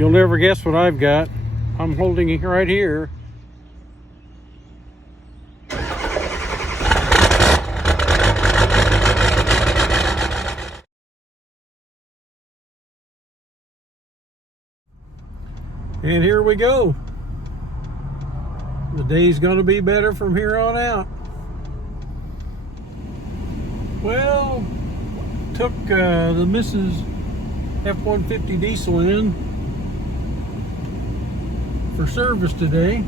You'll never guess what I've got. I'm holding it right here. And here we go. The day's gonna be better from here on out. Well, took the Mrs. F-150 diesel in for service today.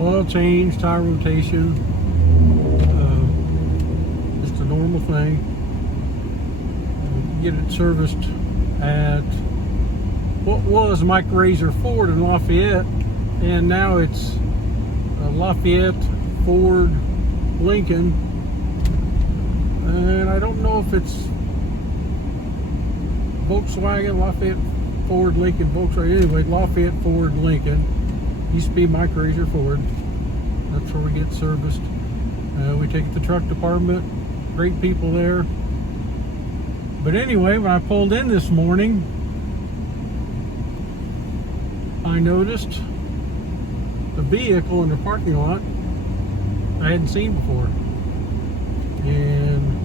Oil change, tire rotation, just a normal thing. Get it serviced at what was Mike Razor Ford in Lafayette, and now it's Lafayette, Ford, Lincoln, and I don't know if it's Volkswagen, Lafayette, Ford, Lincoln, Volkswagen. Anyway, Lafayette, Ford, Lincoln. Used to be Mike Razor Ford. That's where we get serviced. We take it to the truck department. Great people there. But anyway, when I pulled in this morning, I noticed a vehicle in the parking lot I hadn't seen before. And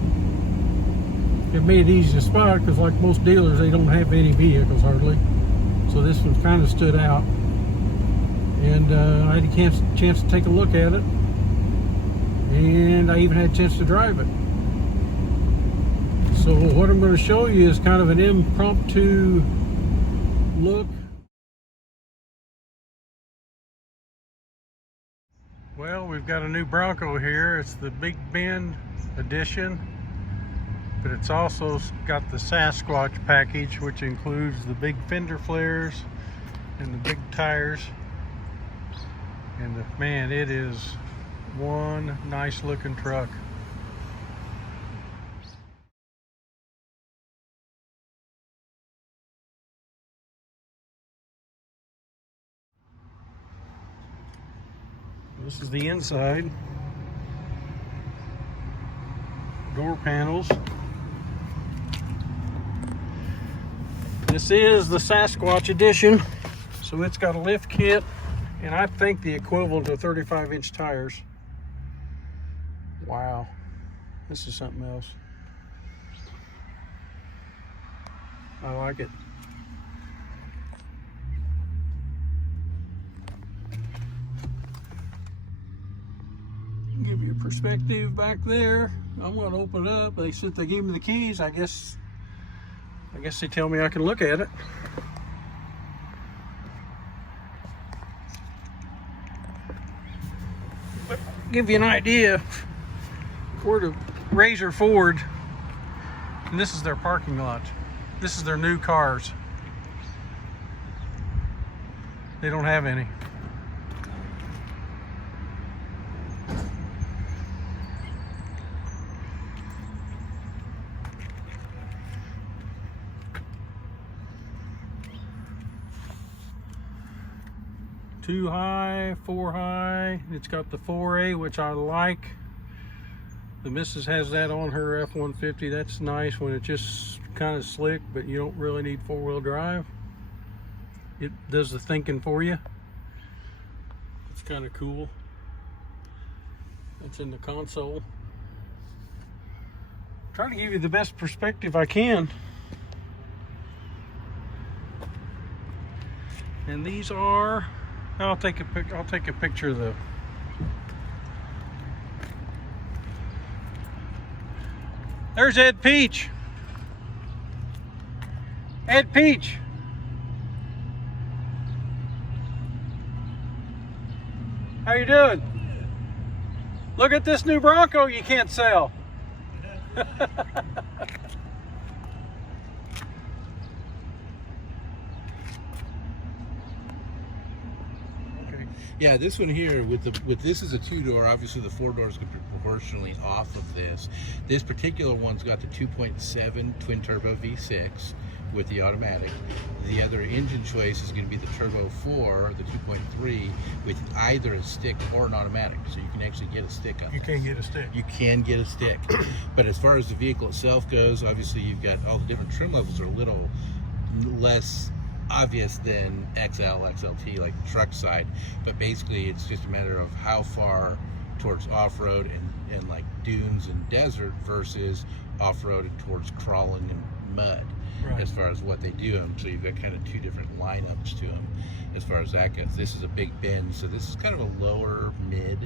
it made it easy to spot because, like most dealers, they don't have any vehicles hardly. So this one kind of stood out. And I had a chance to take a look at it. And I even had a chance to drive it. So what I'm going to show you is kind of an impromptu look. Well, we've got a new Bronco here. It's the Big Bend edition, but it's also got the Sasquatch package, which includes the big fender flares and the big tires. And man, it is one nice looking truck. This is the inside. Door panels. This is the Sasquatch edition, so it's got a lift kit, and I think the equivalent of 35-inch tires. Wow, this is something else. I like it. Give you a perspective back there. I'm going to open it up. They said they gave me the keys. I guess they tell me I can look at it. But give you an idea. We're to Razor Ford, and this is their parking lot. This is their new cars. They don't have any. Two high, four high. It's got the 4A, which I like. The missus has that on her F-150. That's nice when it's just kind of slick, but you don't really need four-wheel drive. It does the thinking for you. It's kind of cool. It's in the console. Trying to give you the best perspective I can. And these are, I'll take a picture of the. There's Ed Peach. Ed Peach. How you doing? Look at this new Bronco you can't sell. Yeah, this one here with this is a two-door. Obviously, the four doors could be proportionally off of this. This particular one's got the 2.7 twin turbo V6 with the automatic. The other engine choice is going to be the Turbo 4, the 2.3, with either a stick or an automatic. So you can actually get a stick on. You can get a stick. You can get a stick. But as far as the vehicle itself goes, obviously you've got all the different trim levels are a little less obvious than XL, XLT, like the truck side. But basically, it's just a matter of how far towards off-road and like dunes and desert versus off-road and towards crawling and mud. Right. As far as what they do them. So you've got kind of two different lineups to them as far as that goes. This is a big bend, so this is kind of a lower mid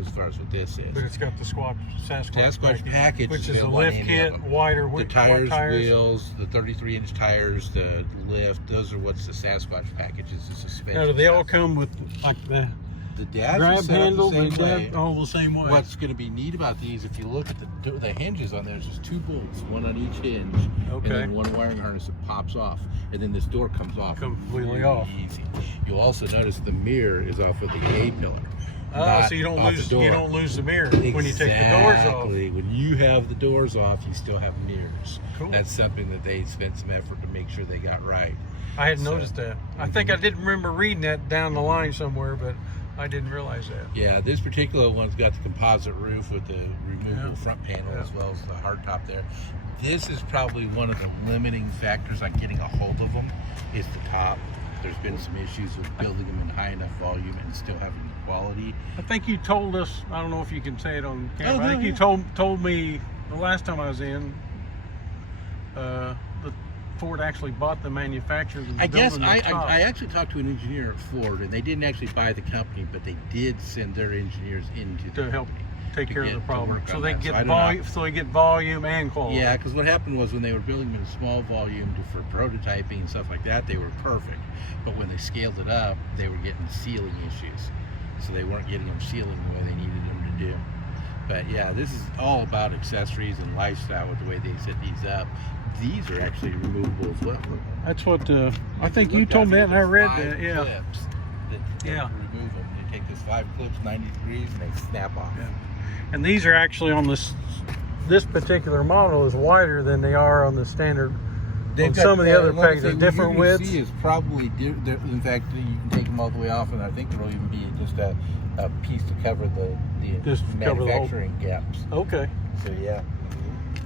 as far as what this is. But it's got the Sasquatch package, which is a lift kit, wider the tires, wheels, the 33-inch tires, the lift. Those are what's the Sasquatch package is. The suspension. Now, do they all stuff. come with like the dash grab is set up handle? the same way. All the same way. What's going to be neat about these, if you look at the hinges on there, there's just two bolts, one on each hinge, Okay. and then one wiring harness that pops off, and then this door comes off Completely really off. easy. You'll also notice the mirror is off of the A pillar. Oh, so you don't lose the mirror when you take the doors off. Exactly. When you have the doors off, you still have mirrors. Cool. That's something that they spent some effort to make sure they got right. I hadn't noticed that. I think I did remember reading that down the line somewhere, but I didn't realize that. Yeah, this particular one's got the composite roof with the removable front panel as well as the hardtop there. This is probably one of the limiting factors on getting a hold of them is the top. There's been some issues with building them in high enough volume and still having the quality. I think you told us, I don't know if you can say it on camera, no, I think you told me the last time I was in, that Ford actually bought the manufacturers and I guess building the top. I actually talked to an engineer at Ford, and they didn't actually buy the company, but they did send their engineers into to help take care of the problem. So they get volume, and quality. Yeah, because what happened was when they were building them in small volume for prototyping and stuff like that, they were perfect. But when they scaled it up, they were getting sealing issues. So they weren't getting them sealing the way they needed them to do. But yeah, this is all about accessories and lifestyle with the way they set these up. These are actually removable as well. That's what I think you told me that, and I read that. Yeah. Clips that remove them. They take these 5 clips, 90 degrees, and they snap off. Yeah. And these are actually on this particular model is wider than they are on the standard. Some of the other packages are different widths. Is probably in fact, you can take them all the way off, and I think there'll even be just a piece to cover the manufacturing gaps. Okay. So yeah.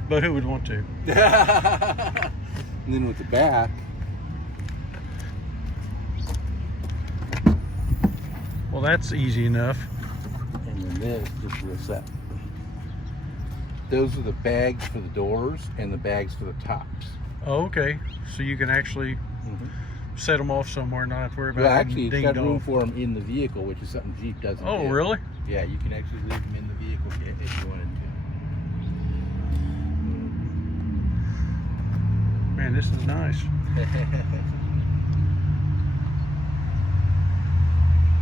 But who would want to? And then with the back. Well, that's easy enough. And then this just lifts up. Those are the bags for the doors and the bags for the tops. Oh, okay. So you can actually set them off somewhere and not have to worry about Well, actually, it's got room off. for them in the vehicle, which is something Jeep doesn't do. Oh, really? Yeah, you can actually leave them in the vehicle if you wanted to. Man, this is nice.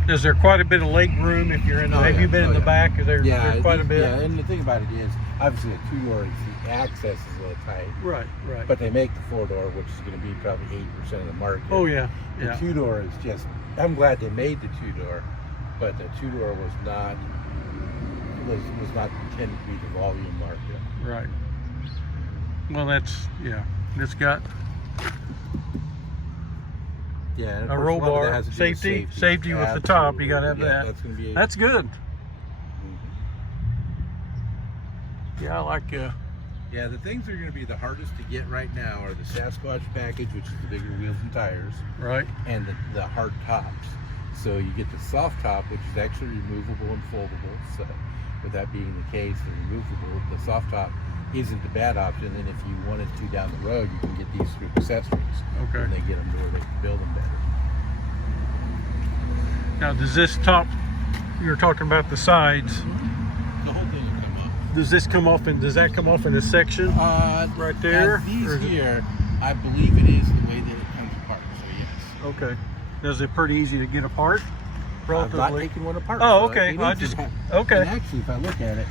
Is there quite a bit of leg room if you're in the, have you been in the back? Is there quite a bit? Yeah, and the thing about it is, obviously a 2-door, the access is a little tight. Right, right. But they make the 4-door, which is going to be probably 80% of the market. Oh, yeah. The 2-door is just, I'm glad they made the 2-door, but the 2-door was not intended to be the volume market. Right. Well, that's, it's got a roll bar, safety with the top. You got to have that. That's going to be. That's good. Yeah, I like. Yeah, the things that are going to be the hardest to get right now are the Sasquatch package, which is the bigger wheels and tires, right, and the hard tops. So you get the soft top, which is actually removable and foldable. So with that being the case, the removable, the soft top isn't the bad option. And if you wanted to down the road, you can get these through accessories. Okay. And they get them to where they can build them better. Now, does this top? You're talking about the sides. The whole thing will come up. Does this come off? And does that come off in a section? Right there. These here, I believe it is the way that it comes apart. So yes. Okay. Is it pretty easy to get apart? I've not taken one apart. Oh, so okay. Okay. And actually, if I look at it,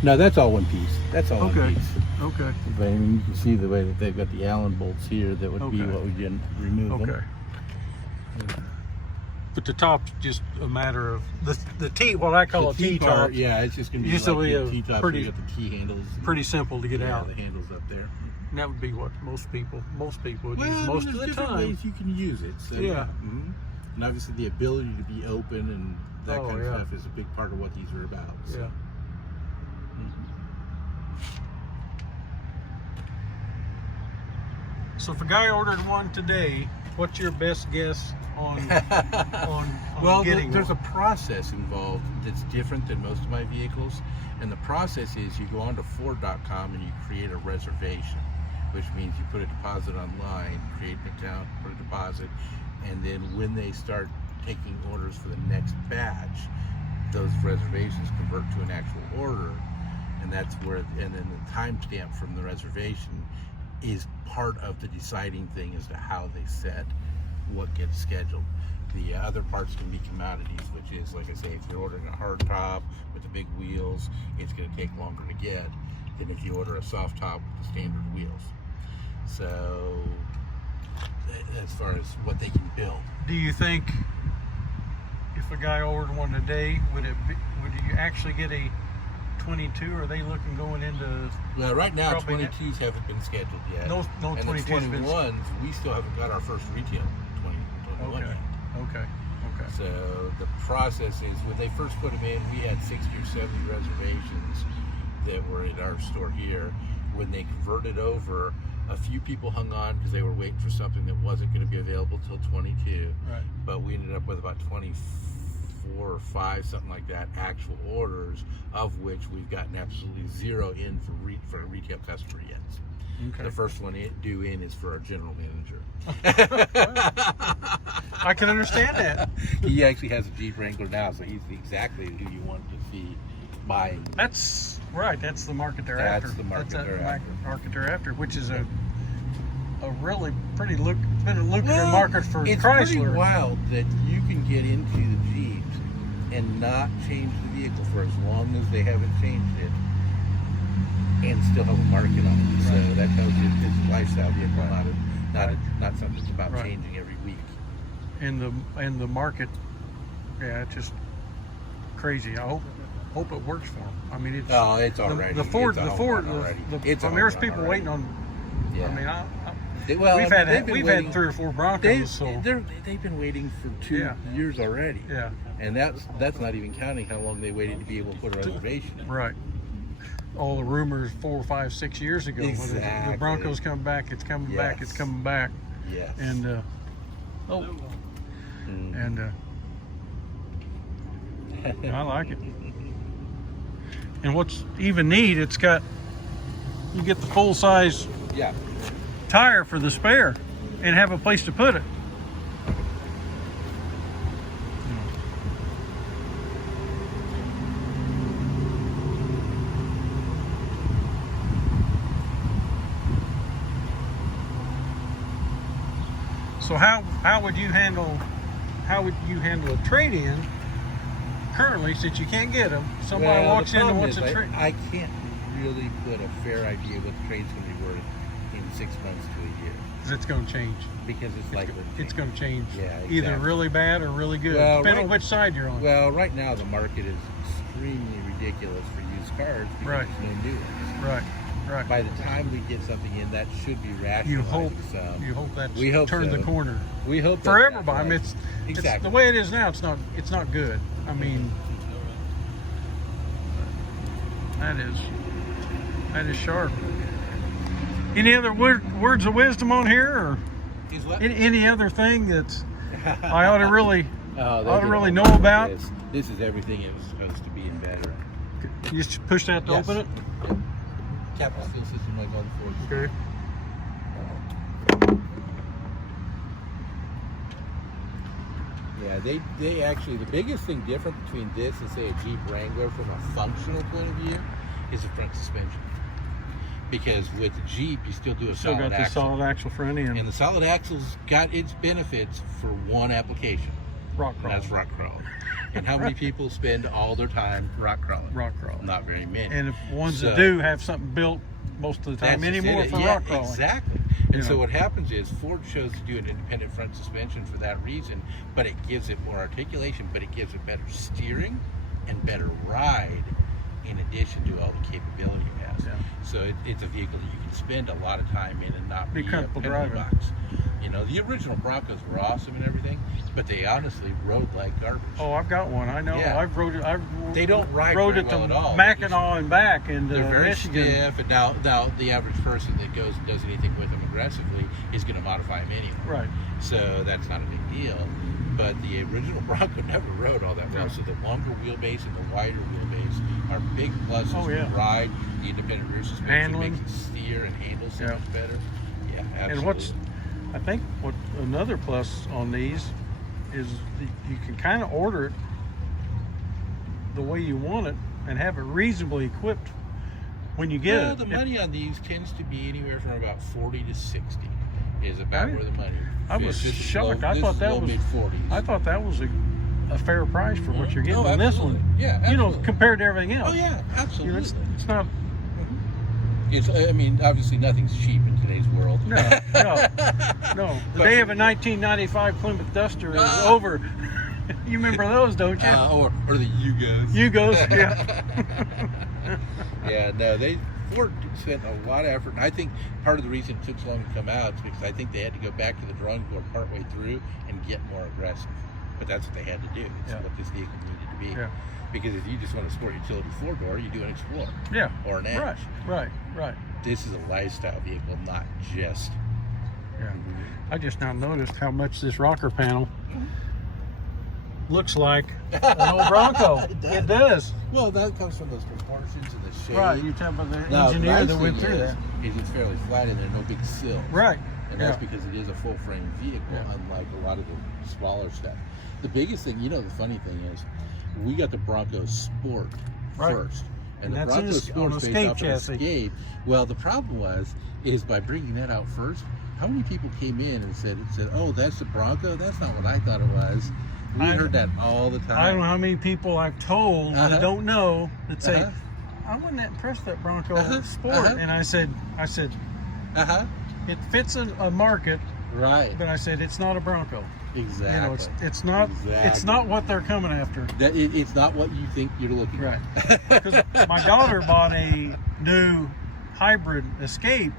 no, that's all one piece. That's all one piece. Okay. But I mean, you can see the way that they've got the Allen bolts here. That would be what we can remove them. But the top's just a matter of the T. What I call a T-top. Yeah, it's just going to be like a T-top. Pretty, you got the T handles. Pretty simple to get out. The handles up there. And that would be what most people would use most of the different time. ways you can use it. So, yeah. And obviously the ability to be open and that kind of stuff is a big part of what these are about. So. Yeah. So if a guy ordered one today, what's your best guess on Well, getting there's one? a process involved that's different than most of my vehicles, and the process is you go onto Ford.com and you create a reservation, which means you put a deposit online, create an account, put a deposit, and then when they start taking orders for the next batch, those reservations convert to an actual order, and that's where, and then the timestamp from the reservation is part of the deciding thing as to how they set what gets scheduled. The other parts can be commodities, which is, like I say, if you're ordering a hard top with the big wheels, it's going to take longer to get than if you order a soft top with the standard wheels. So, as far as what they can build. Do you think if a guy ordered one today, would you actually get a 22? Are they looking going into? Well, right now, probably 22s haven't been scheduled yet. No and 22s the 21s, we still haven't got our first retail 21 yet. Okay. So the process is, when they first put them in, we had 60 or 70 reservations that were at our store here. When they converted over, a few people hung on because they were waiting for something that wasn't going to be available till 22. Right. But we ended up with about 24 or 5, something like that, actual orders, of which we've gotten absolutely zero in for a retail customer yet. Okay. The first one due in is for our general manager. I can understand that. He actually has a Jeep Wrangler now, so he's exactly who you want to see buying. That's right. That's the market they're after. That's the market they're after. Market they're after, which is a really pretty been a lucrative market for it's Chrysler. It's pretty wild that you can get into the Jeeps and not change the vehicle for as long as they haven't changed it, and still have a market on it. Right. So that tells you it's a lifestyle vehicle, Right. not something that's about Right. changing every week. And the market, yeah, it's just crazy. I hope it works for them. I mean, it's it's already the Ford. it's The a Ford. home run already. The, It's a I mean, there's home run people already. waiting on. Yeah. I mean, They've had been 3 or 4 Broncos. So they've been waiting for 2 years already. yeah, And that's not even counting how long they waited to be able to put a reservation in. right. All the rumors 4, 5, 6 years ago. When Exactly. the Broncos come back. It's coming back. It's Yes. coming back. Yes. And I like it. And what's even neat, you get the full size yeah. tire for the spare and have a place to put it. So how would you handle a trade-in currently, since you can't get them? Somebody walks in and wants a trade. I can't really put a fair idea what the trade's going to be worth in 6 months to a year, Because it's going to change. because it's likely to change. It's going to change. Yeah, Either exactly. really bad or really good, Well, depending on right- which side you're on. Well, right now the market is extremely ridiculous for used cars because Right. there's no new ones. Right. By the time we get something in, that should be You rationalizing hope some. that's We hope turned so. the corner We hope for that's everybody. I mean, it's exactly the way it is now. It's not good. I mean, that is sharp. Any other words of wisdom on here, or Is what? any other thing that I ought to really Oh, they ought to did really a know lot of about? This is everything it was supposed to be and better. You just push that to open it. Yep. Capital steel system like on the Ford. Okay. Yeah, they actually, the biggest thing different between this and say a Jeep Wrangler from a functional point of view is the front suspension. Because with the Jeep, you still do a Still solid got the axle. solid axle front end. And the solid axle's got its benefits for one application. Rock And crawl. that's rock crawling. And how many people spend all their time rock crawling? Rock crawl. Not very many. And if ones that So- do have something built most of the time That's just anymore it. for Yeah, rock crawling. Exactly. You And so know. what happens is Ford chose to do an independent front suspension for that reason, but it gives it more articulation, but it gives it better steering and better ride in addition to all the capability it has. Yeah. So it's a vehicle that you can spend a lot of time in and not Be be a comfortable penalty driving. box. You know, the original Broncos were awesome and everything, but they honestly rode like garbage. Oh, I've got one. I know. Yeah. I've rode it. They don't ride rode very it to well at all. Mackinac and back in They're very Michigan. stiff, and now the average person that goes and does anything with them aggressively is going to modify them anyway. Right. So that's not a big deal. But the original Bronco never rode all that well. No. So the longer wheelbase and the wider wheelbase are big pluses Oh, yeah. for ride. The independent rear suspension Handling. makes it steer and handle so Yeah. much better. Yeah, absolutely. And I think what another plus on these is you can kind of order it the way you want it and have it reasonably equipped when you get Well, it. the money on these tends to be anywhere from about 40 to 60 is about Right. where the money I was fits. This is shocked. low- I this thought is that low was mid-40s. I thought that was a fair price for what you're getting Oh, on this absolutely. one. Yeah, You know, absolutely. compared to everything else. Oh yeah, You absolutely. know, it's not. It's, I mean, obviously nothing's cheap in today's world. No. The But- day of a 1995 Plymouth Duster is Ah. over. You remember those, don't you? Or the Yugos. Yugos, yeah. Yeah, no, Ford spent a lot of effort, and I think part of the reason it took so long to come out is because I think they had to go back to the drawing board partway through and get more aggressive. But that's what they had to do. It's Yeah. what this vehicle needed to be. Yeah. Because if you just want a sport utility four-door, you do an Explorer Yeah. or an Edge. Right. This is a lifestyle vehicle, not just. Yeah. I just now noticed how much this rocker panel looks like an old Bronco. It does. Well, that comes from those proportions and the shape. Right. You talk about the Now, engineer nice that went thing through that. is it's fairly flat and there are no big sills. Right. And that's because it is a full frame vehicle, Yeah. unlike a lot of the smaller stuff. The biggest thing, the funny thing is, we got the Bronco Sport Right. first. And the that's Bronco on Sport's Escape based off chassis. an Escape. Well, the problem is by bringing that out first, how many people came in and said, oh, that's the Bronco? That's not what I thought it was. We heard that all the time. I don't know how many people I've told that don't know that say, I wasn't that impressed with that Bronco Sport. And I said, it fits a market, Right. but I said it's not a Bronco. Exactly. You know, it's not it's not what they're coming after. It's not what you think you're looking Right. at. Because my daughter bought a new hybrid Escape,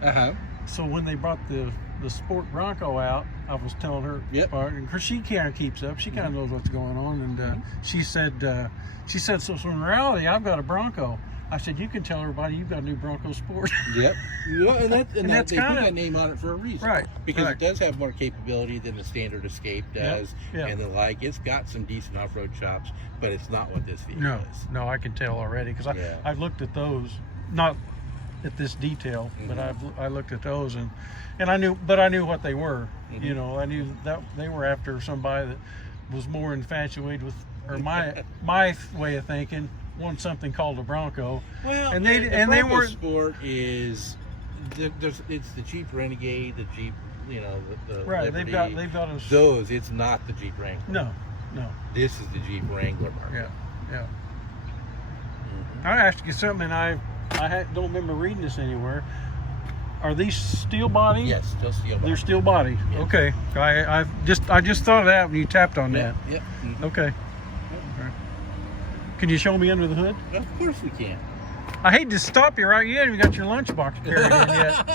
so when they brought the Sport Bronco out, I was telling her, and because she kind of keeps up, she kind of knows what's going on, and she said, so in reality, I've got a Bronco. I said, you can tell everybody you've got a new Bronco Sport. Yep. Yeah, and that's And they that's put kinda- that name on it for a reason. Right, Because right. it does have more capability than the standard Escape does, yeah. and the like. It's got some decent off-road chops, but it's not what this vehicle is. No, I can tell already because I've looked at those, not at this detail, but I looked at those and I knew what they were. You know, I knew that they were after somebody that was more infatuated with, or my way of thinking, wanted something called a Bronco. Well, and the they Bronco were Sport is it's the Jeep Renegade, the Jeep, the right. Liberty. They've got a those. It's not the Jeep Wrangler. No. This is the Jeep Wrangler market. Yeah. I asked you something, and I don't remember reading this anywhere. Are these steel body? Yes, still steel body. They're steel body. Yes. Okay. I just thought of that when you tapped on that. Yep. Okay. Can you show me under the hood? Of course we can. I hate to stop you right. You haven't even got your lunchbox carried in yet.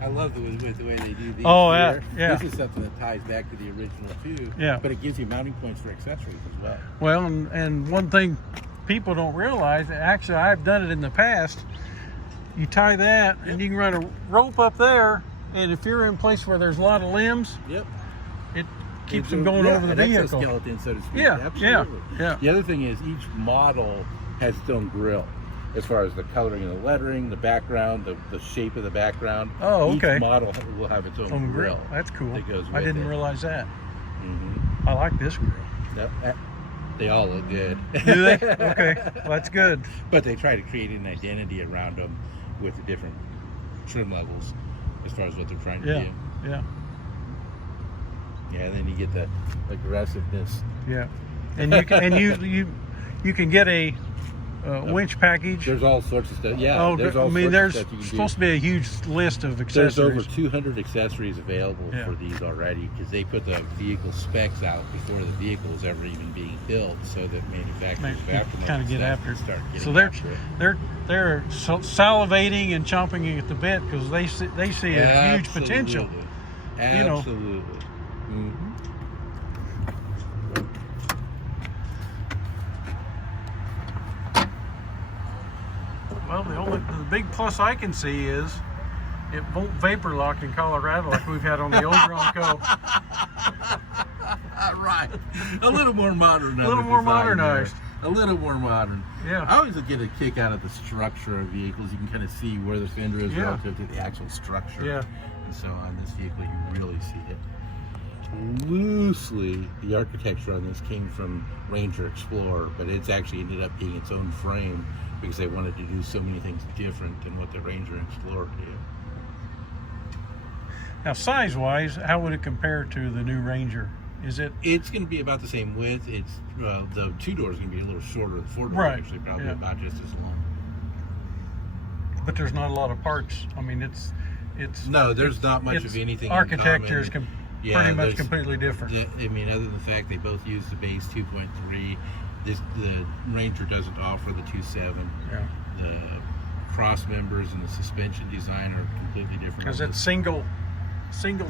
I love the way they do these. Oh, here. yeah. This is something that ties back to the original too. Yeah. But it gives you mounting points for accessories as well. Well, and one thing people don't realize, actually I've done it in the past, you tie that and you can run a rope up there, and if you're in a place where there's a lot of limbs, Yep. it keeps them going over the an vehicle. exoskeleton, so to speak. Yeah, Absolutely. yeah. The other thing is each model has its own grille. As far as the coloring of the lettering, the background, the shape of the background. Oh, okay. Each model will have its own grill. That's cool. That goes I with didn't it. realize that. Mm-hmm. I like this grill. Yep. They all look good. Do they? Okay, well, that's good. But they try to create an identity around them with the different trim levels as far as what they're trying to do. Yeah. Yeah, and then you get the aggressiveness. Yeah. And you can get a winch package. There's all sorts of stuff. Yeah, Oh, there's all there's sorts of stuff you can supposed do. to be a huge list of accessories. There's over 200 accessories available Yeah. for these already because they put the vehicle specs out before the vehicle was ever even being built, so that manufacturers of aftermarket kind of get stuff after can it. start getting So after it. they're salivating and chomping at the bit because they see a huge potential. Absolutely. You know. Mhm. Well, Well, the big plus I can see is it won't vapor lock in Colorado like we've had on the old Bronco. Right. A little more modern. A little more modernized. A little more modern. Yeah. I always get a kick out of the structure of vehicles. You can kind of see where the fender is relative to the actual structure. Yeah. And so on this vehicle, you really see it. Loosely, the architecture on this came from Ranger Explorer, but it's actually ended up being its own frame because they wanted to do so many things different than what the Ranger Explorer did. Now, size-wise, how would it compare to the new Ranger? Is it? It's going to be about the same width. It's the two-door is going to be a little shorter. The four-door Right. actually probably Yeah. about just as long. But there's not a lot of parts. I mean, it's No, there's not much it's of anything. Architecture in is common. pretty much completely different. I mean, other than the fact they both use the base 2.3, the Ranger doesn't offer the 2.7. Yeah. The cross members and the suspension design are completely different. Is it single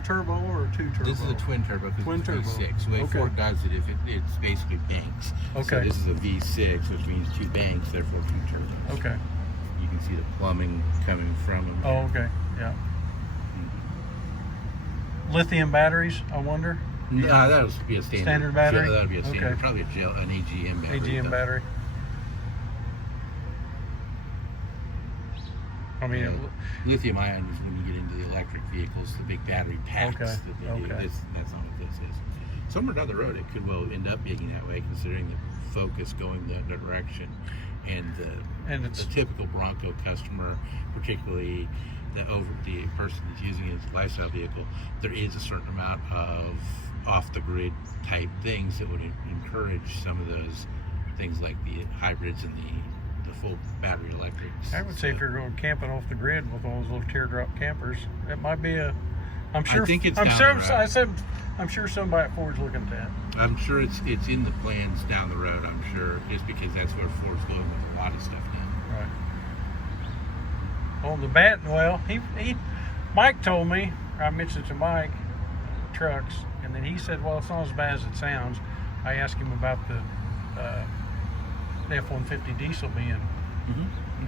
turbo or two turbo? This is a twin turbo. Twin turbo. V6. The way Okay. Ford does it, it's basically banks. Okay. So this is a V6, which means two banks, therefore two turbos. Okay. You can see the plumbing coming from them. Oh, okay. Yeah. Lithium batteries, I wonder. No, that would be a standard battery? That would be a standard. Okay. Probably an AGM battery. AGM though. battery. I mean, Yeah. Lithium ion is when you get into the electric vehicles, the big battery packs Okay, that they do. okay. That's not what this is. Somewhere down the road, it could well end up being that way, considering the focus going that direction, and And it's- the typical Bronco customer, particularly the person that's using it as a lifestyle vehicle, there is a certain amount of off-the-grid type things that would encourage some of those things like the hybrids and the full battery electrics. I would say if you're going camping off the grid with all those little teardrop campers, it might be a. I'm sure. I think it's I'm down sure. the road. I said. I'm sure somebody at Ford's looking at that. I'm sure it's in the plans down the road. I'm sure, just because that's where Ford's going with a lot of stuff now. Right. On the bat, well, Mike told me. I mentioned to Mike trucks, and then he said, "Well, it's not as bad as it sounds." I asked him about the F-150 diesel being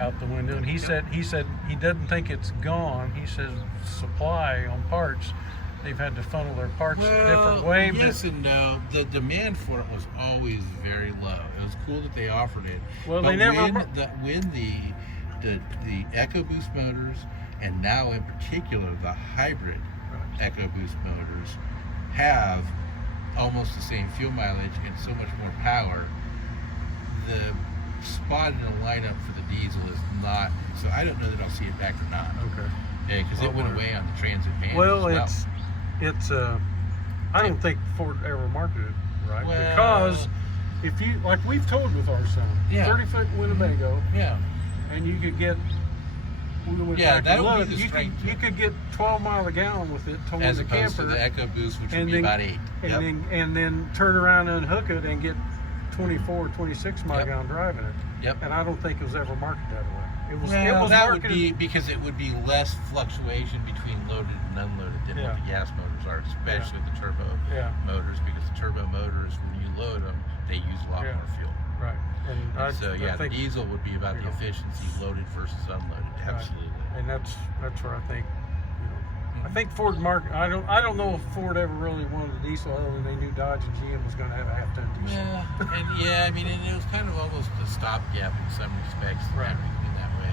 out the window, and he said he doesn't think it's gone. He says supply on parts, they've had to funnel their parts a different way. Yes and no. The demand for it was always very low. It was cool that they offered it. Well, but they never. when the EcoBoost motors, and now in particular the hybrid EcoBoost motors, have almost the same fuel mileage and so much more power, the spot in the lineup for the diesel is not. So I don't know that I'll see it back or not. Okay. Because it went away on the Transit van. Well, as it's I don't think Ford ever marketed it right, Well- because if you, like we've towed with our son, Yeah. 30-foot Winnebago, yeah. and you could get. We went Yeah, back that and would be looked, the you strength could, to you it. could get 12 miles a gallon with it towing As the opposed camper, to the EcoBoost, which would and be then- about 8. and then turn around and unhook it and get 24, 26 mile Yep. gallon driving it. Yep. And I don't think it was ever marketed that way. It was that would marketed. be because it would be less fluctuation between loaded and unloaded than what Yeah. the gas motors are, especially the turbo Yeah. motors, because the turbo motors, when you load them, they use a lot Yeah. more fuel. Right. And so I the think, diesel would be about you the know, efficiency loaded versus unloaded. Right. Absolutely. and that's where I think, I think Ford market. I don't know if Ford ever really wanted a diesel, other than they knew Dodge and GM was going to have a half-ton diesel. Yeah, I mean, and it was kind of almost a stopgap in some respects, Right. having been that way.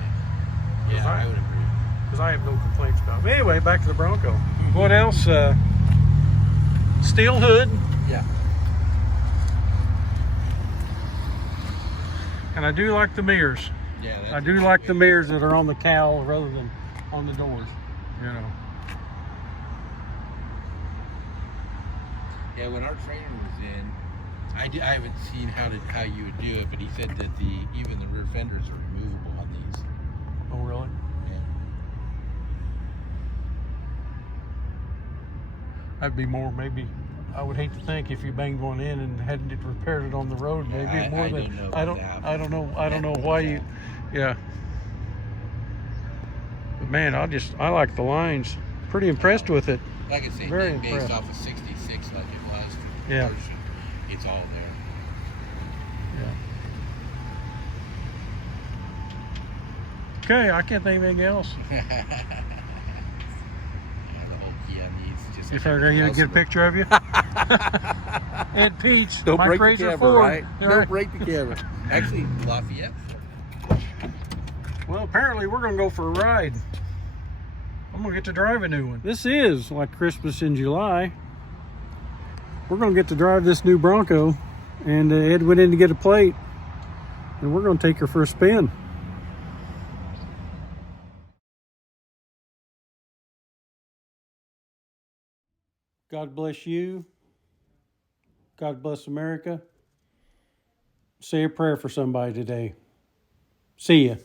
Because Yeah, I would agree. Because I have no complaints about it. But anyway, back to the Bronco. What else? Steel hood. Yeah. And I do like the mirrors. Yeah. I do like the mirrors that are on the cowl rather than on the doors. You know. Yeah, when our trainer was in, I haven't seen how you would do it, but he said that even the rear fenders are removable on these. Oh, really? Yeah. That'd be more, maybe. I would hate to think if you banged one in and hadn't repaired it on the road, maybe I more don't than know I about don't know. that. I don't know That why would you. happen. Yeah. But man, I like the lines. Pretty impressed with it. Like I say, Very based impressed. off of 66 like it was for the Yeah. version, it's all there. Yeah. Okay, I can't think of anything else. Yeah, the whole Kia needs just. If I'm going to get a picture of you. And Peach, Don't Mike break Razor the camera, Ford. right? Don't break the camera. Actually, Lafayette. Well, apparently we're going to go for a ride. I'm going to get to drive a new one. This is like Christmas in July. We're going to get to drive this new Bronco. And Ed went in to get a plate. And we're going to take her for a spin. God bless you. God bless America. Say a prayer for somebody today. See ya.